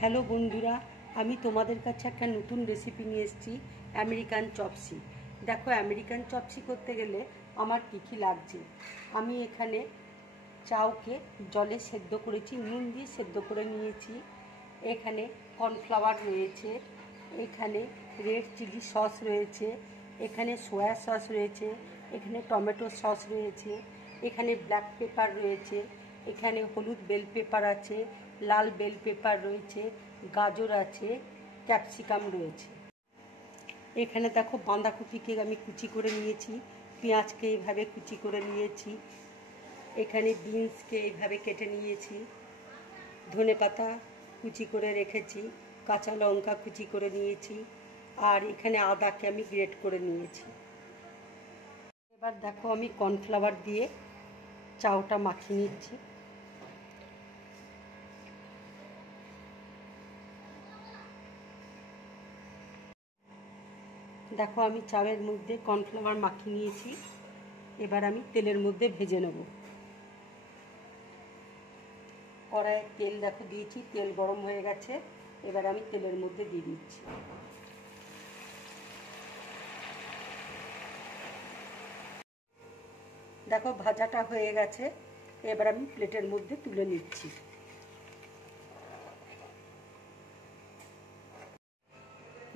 Hello বন্ধুরা, আমি তোমাদের কাছে একটা নতুন রেসিপি নিয়ে এসেছি, আমেরিকান চপসি। দেখো, আমেরিকান চপসি করতে গেলে আমার কী কী লাগছে। আমি এখানে চাউকে জলে সেদ্ধ করেছি, নুন দিয়ে সেদ্ধ করে নিয়েছি। এখানে কর্নফ্লাওয়ার রয়েছে, এখানে রেড চিলি সস রয়েছে, এখানে সয়া সস রয়েছে, এখানে টমেটো সস রয়েছে, এখানে ব্ল্যাক পেপার রয়েছে, এখানে হলুদ বেল পেপার আছে, লাল বেল পেপার রয়েছে, গাজর আছে, ক্যাপসিকাম রয়েছে। এখানে দেখো, বাঁধাকপিকে আমি কুচি করে নিয়েছি, পেঁয়াজকে এইভাবে কুচি করে নিয়েছি, এখানে বিনসকে এইভাবে কেটে নিয়েছি, ধনেপাতা কুচি করে রেখেছি, কাঁচা লঙ্কা কুচি করে নিয়েছি, আর এখানে আদাকে আমি গ্রেট করে নিয়েছি। এবার দেখো, আমি কর্নফ্লাওয়ার দিয়ে চাউটা মাখিয়ে নিচ্ছি। দেখো, আমি চাউয়ের মধ্যে কর্নফ্লাওয়ার মাখিয়ে নিয়েছি। এবার আমি তেলের মধ্যে ভেজে নেব। কড়াইয়ে তেল দেখো দিয়েছি, তেল গরম হয়ে গেছে। এবার আমি তেলের মধ্যে দিয়ে দিচ্ছি। দেখো, ভাজাটা হয়ে গেছে। এবার আমি প্লেটের মধ্যে তুলে নিচ্ছি।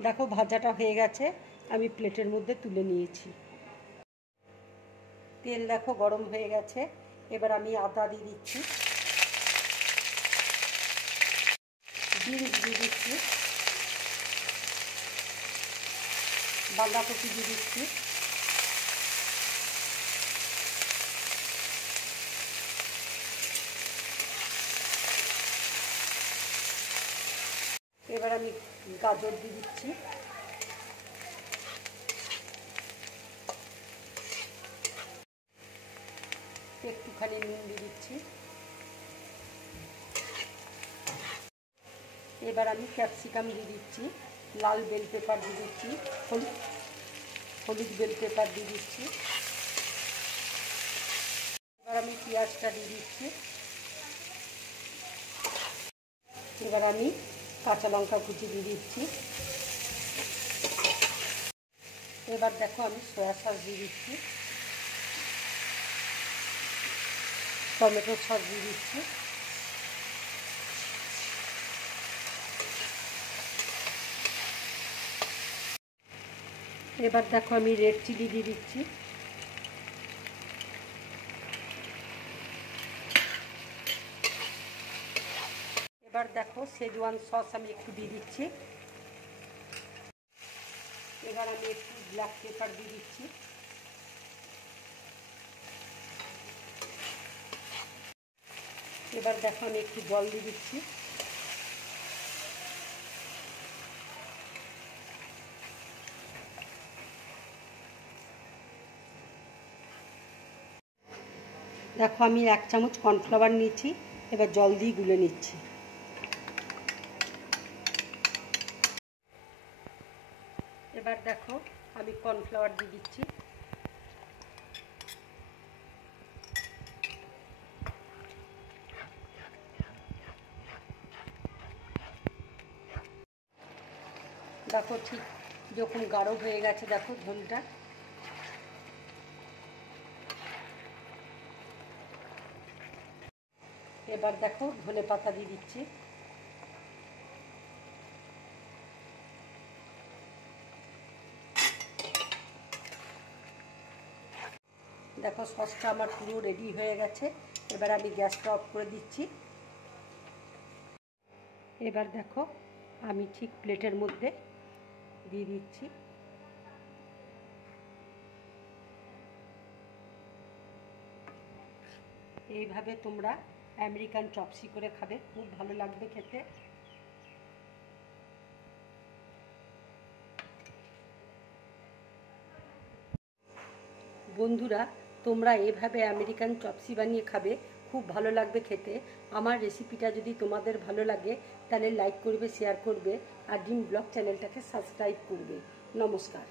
দেখো, ভাজাটা হয়ে গেছে, আমি প্লেটের মধ্যে তুলে নিয়েছি। তেল দেখো গরম হয়ে গেছে। এবার আমি আদা দিয়ে দিচ্ছি, বিনস দিয়ে দিচ্ছি, বাঁধাকপি দিয়ে দিচ্ছি, এবার আমি গাজর দিয়ে দিচ্ছি, একটুখানি নুন দিয়ে দিচ্ছি। এবার আমি ক্যাপসিকাম দিয়ে দিচ্ছি, লাল বেল পেপার দিয়ে দিচ্ছি, হলুদ বেল পেপার দিয়ে দিচ্ছি। এবার আমি পেঁয়াজটা দিয়ে দিচ্ছি। এবার আমি কাঁচা লঙ্কা কুচি দিয়ে দিচ্ছি। এবার দেখো, আমি সয়া সস দিয়ে দিচ্ছি, টমেটো সস দিয়ে দিচ্ছি, এবার দেখো, আমি রেড চিলি দিয়ে দিচ্ছি, এবার দেখো, শেজওয়ান সস আমি একটু দিয়ে দিচ্ছি। এবার আমি একটু ব্ল্যাক পেপার দিয়ে দিচ্ছি। এবার দেখো, আমি একটু জল দিয়ে দিচ্ছি। দেখো, আমি 1 চামচ কর্নফ্লাওয়ার নিয়েছি। এবার জল দিয়ে গুলে নিচ্ছি। এবার দেখো, আমি কর্নফ্লাওয়ার দিয়ে দিচ্ছি। দেখো, ঠিক যখন গাঢ় হয়ে গেছে, দেখো ঝোলটা। এবার দেখো, ধনেপাতা দিয়ে দিচ্ছি। দেখো, সসটা আমার পুরো রেডি হয়ে গেছে। এবার আমি গ্যাসটা অফ করে দিচ্ছি। এবার দেখো, আমি ঠিক প্লেটের মধ্যে দিয়ে দিচ্ছি। এইভাবে তোমরা আমেরিকান চপসি করে খাবে, খুব ভালো লাগবে খেতে। বন্ধুরা, তোমরা এভাবে আমেরিকান চপসি বানিয়ে খাবে, খুব ভালো লাগবে খেতে। আমার রেসিপিটা যদি তোমাদের ভালো লাগে তাহলে লাইক করবে, শেয়ার করবে, আর ড্রিম ব্লগ চ্যানেলটাকে সাবস্ক্রাইব করবে। নমস্কার।